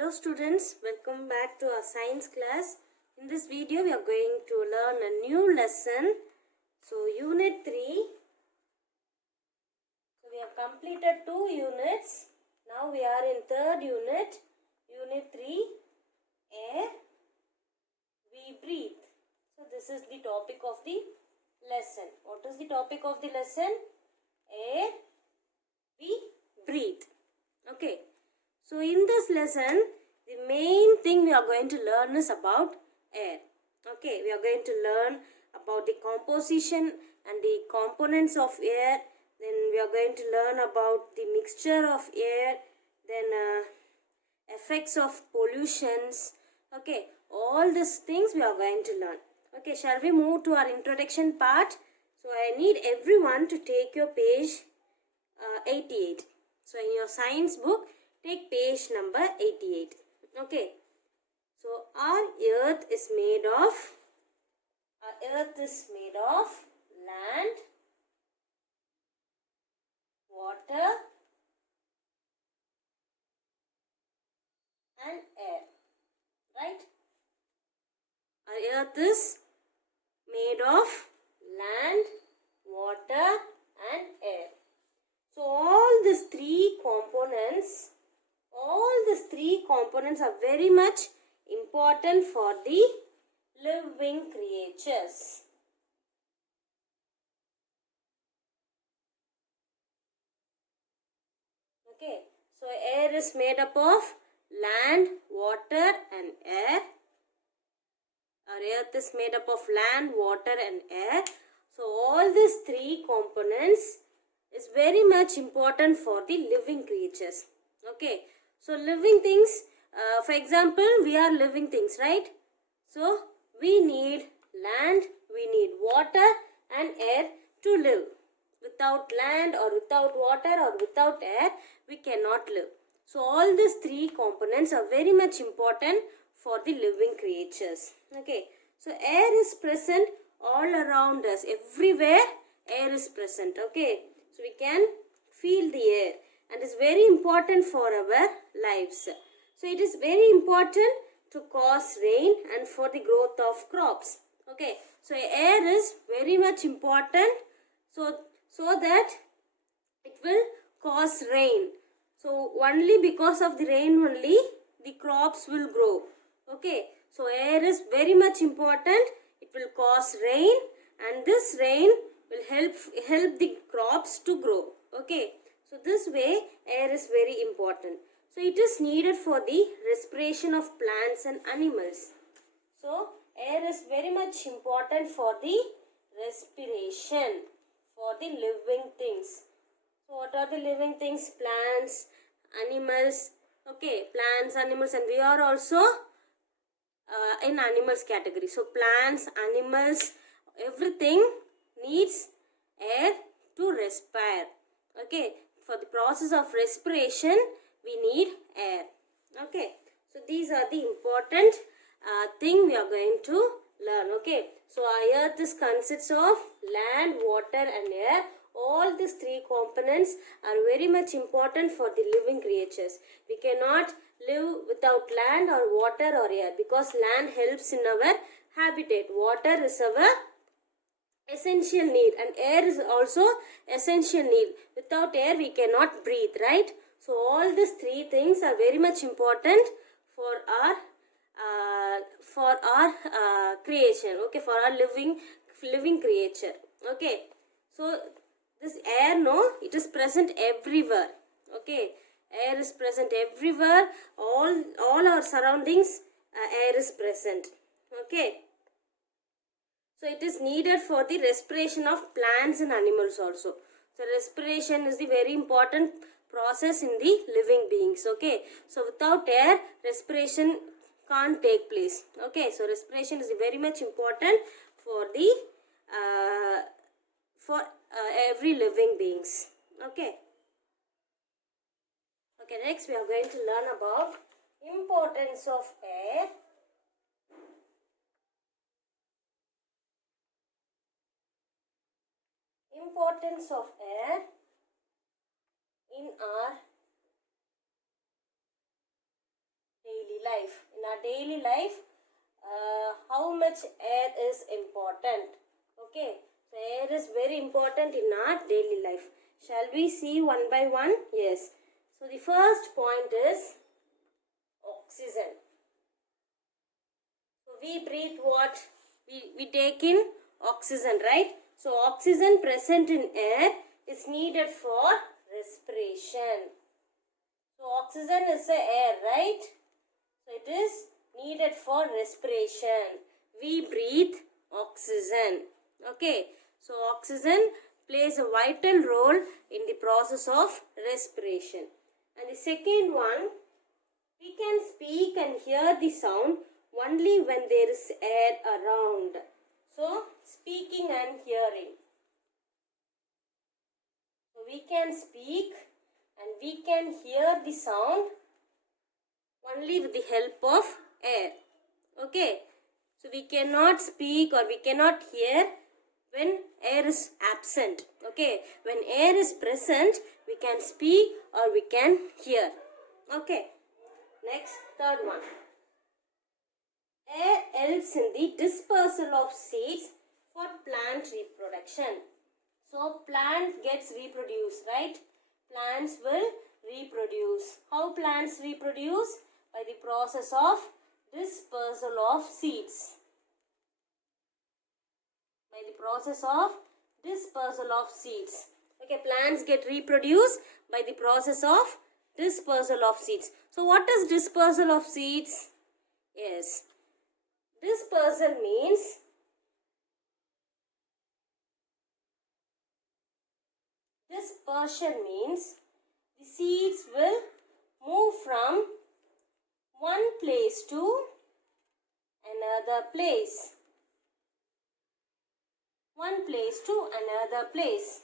Hello students, welcome back to our science class. In this video we are going to learn a new lesson. So unit 3. So we have completed 2 units. Now we are in third unit. Unit 3, air we breathe. So this is the topic of the lesson. What is the topic of the lesson? Air we breathe. Okay. So in this lesson, the main thing we are going to learn is about air. Okay, we are going to learn about the composition and the components of air. Then we are going to learn about the mixture of air. Then effects of pollutions. Okay, all these things we are going to learn. Okay, shall we move to our introduction part? So I need everyone to take your page 88. So in your science book, take page number 88. Okay. So our earth is made of land, water and air. Right? Our earth is made of land, water and air. So all these three components are very much important for the living creatures. Okay, so air is made up of land, water and air. Our earth is made up of land, water and air. So all these three components is very much important for the living creatures. Okay, so living things, for example, we are living things, right? So we need land, we need water and air to live. Without land or without water or without air, we cannot live. So all these three components are very much important for the living creatures. Okay, so air is present all around us. Everywhere air is present. Okay, so we can feel the air and it's very important for our lives. So it is very important to cause rain and for the growth of crops. Okay, so air is very much important so that it will cause rain. So only because of the rain only the crops will grow. Okay, so air is very much important. It will cause rain and this rain will help the crops to grow. Okay, so this way air is very important. So it is needed for the respiration of plants and animals. So air is very much important for the respiration for the living things. So what are the living things? Plants, animals. Okay, plants, animals, and we are also in animals category. So plants, animals, everything needs air to respire. Okay, for the process of respiration we need air. Okay, so these are the important thing we are going to learn. Okay, so our earth consists of land, water and air. All these three components are very much important for the living creatures. We cannot live without land or water or air because land helps in our habitat. Water is our essential need and air is also essential need. Without air we cannot breathe, right? So all these three things are very much important for our creation. Okay, for our living creature. Okay, so this air, it is present everywhere. Okay, air is present everywhere. All our surroundings, air is present. Okay, so it is needed for the respiration of plants and animals also. So respiration is the very important process in the living beings. Okay, so without air, respiration can't take place. Okay, so respiration is very much important for the every living beings. Okay. Okay, next we are going to learn about importance of air. Importance of air in our life. In our daily life, how much air is important. Okay, so air is very important in our daily life. Shall we see one by one? Yes. So the first point is oxygen. So we breathe what? We take in oxygen, right? So oxygen present in air is needed for respiration. So oxygen is the air, right? So it is needed for respiration. We breathe oxygen. Okay. So oxygen plays a vital role in the process of respiration. And the second one, we can speak and hear the sound only when there is air around. So speaking and hearing. So we can speak and we can hear the sound only with the help of air. Okay. So we cannot speak or we cannot hear when air is absent. Okay. When air is present, we can speak or we can hear. Okay. Next, third one. Air helps in the dispersal of seeds for plant reproduction. So plant gets reproduced, right? Plants will reproduce. How plants reproduce? By the process of dispersal of seeds. By the process of dispersal of seeds. Okay, plants get reproduced by the process of dispersal of seeds. So what is dispersal of seeds? Yes. Dispersal means dispersion means the seeds will move from one place to another place. One place to another place.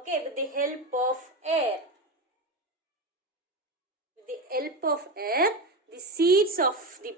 Okay, with the help of air. With the help of air, the seeds of the...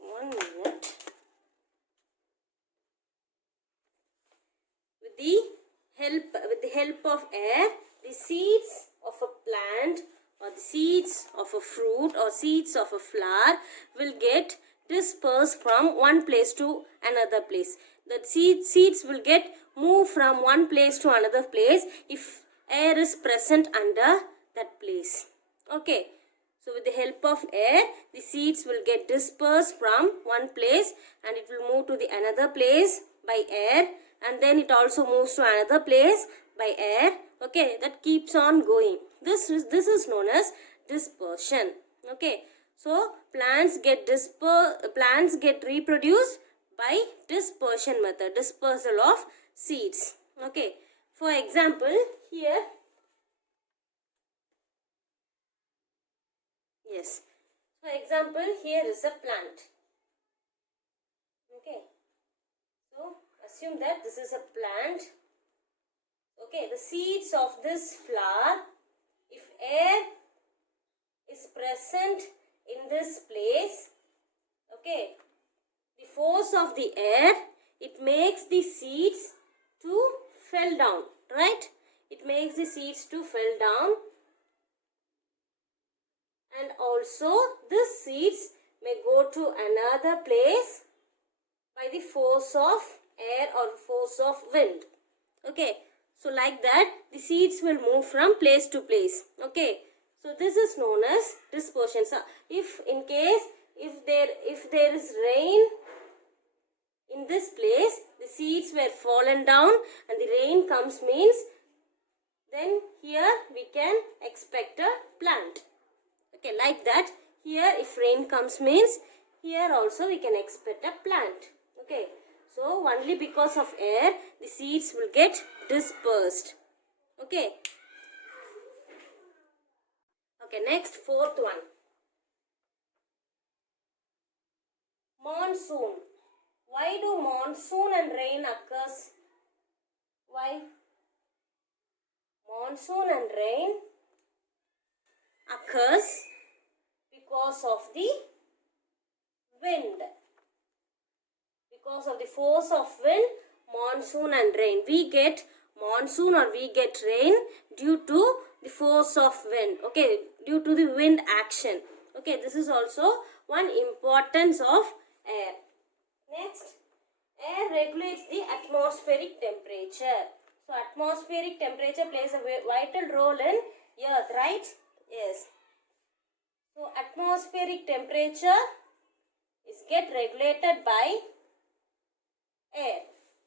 One minute. With the help of air, the seeds of a plant or the seeds of a fruit or seeds of a flower will get dispersed from one place to another place. The seeds will get moved from one place to another place if air is present under that place. Okay. So with the help of air, the seeds will get dispersed from one place and it will move to the another place by air, and then it also moves to another place by air. Okay, that keeps on going. This is known as dispersion. Okay, so plants get reproduced by dispersion method, dispersal of seeds. Okay, for example, here, yes, for example, here is a plant. Okay, so assume that this is a plant. Okay, the seeds of this flower, if air is present in this place, okay, the force of the air, it makes the seeds to fall down, right? It makes the seeds to fall down, and also this seeds may go to another place by the force of air or force of wind. Okay, so like that the seeds will move from place to place. Okay, so this is known as dispersion. So if in case if there is rain in this place, the seeds were fallen down and the rain comes means, then here we can expect a plant. Okay, like that, here if rain comes means, here also we can expect a plant. Okay, so only because of air, the seeds will get dispersed. Okay. Okay, next, fourth one. Monsoon. Why do monsoon and rain occurs? Why? Monsoon and rain occurs because of the wind. Because of the force of wind, monsoon and rain. We get monsoon or we get rain due to the force of wind. Okay, due to the wind action. Okay, this is also one importance of air. Next, air regulates the atmospheric temperature. So, atmospheric temperature plays a vital role in Earth, right? Yes. So, atmospheric temperature is get regulated by air.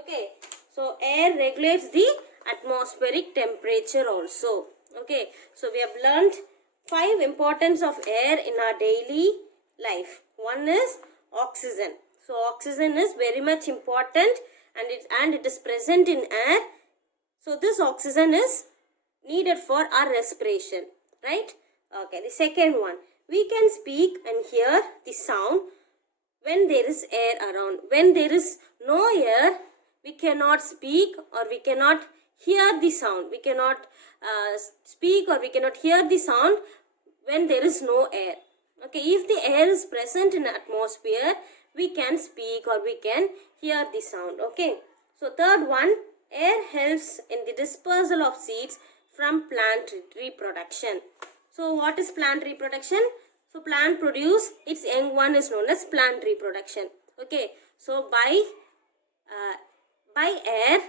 Okay. So, air regulates the atmospheric temperature also. Okay. So, we have learned 5 importance of air in our daily life. One is oxygen. So, oxygen is very much important and it is present in air. So, this oxygen is needed for our respiration. Right? Okay. The second one. We can speak and hear the sound when there is air around. When there is no air, we cannot speak or we cannot hear the sound. We cannot speak or we cannot hear the sound when there is no air. Okay, if the air is present in the atmosphere, we can speak or we can hear the sound. Okay, so third one, air helps in the dispersal of seeds from plant reproduction. So what is plant reproduction? So plant produce its young one is known as plant reproduction. Okay, so by air,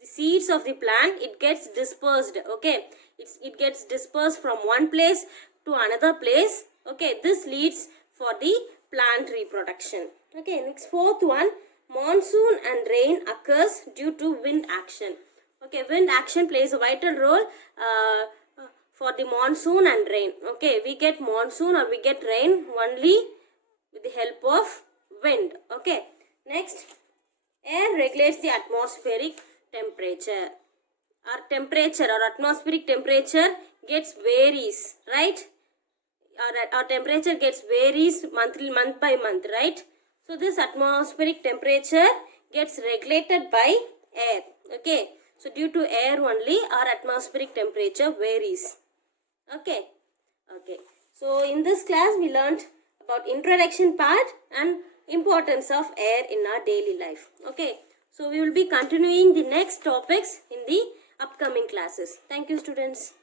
the seeds of the plant, it gets dispersed. Okay, it gets dispersed from one place to another place. Okay, this leads for the plant reproduction. Okay, next fourth one, monsoon and rain occurs due to wind action. Okay, wind action plays a vital role for the monsoon and rain. Okay, we get monsoon or we get rain only with the help of wind. Okay, next, air regulates the atmospheric temperature. Our temperature or atmospheric temperature gets varies, right? Our temperature gets varies month by month, right? So this atmospheric temperature gets regulated by air. Okay, so due to air only our atmospheric temperature varies. Okay. So in this class we learned about introduction part and importance of air in our daily life. Okay. So we will be continuing the next topics in the upcoming classes. Thank you, students.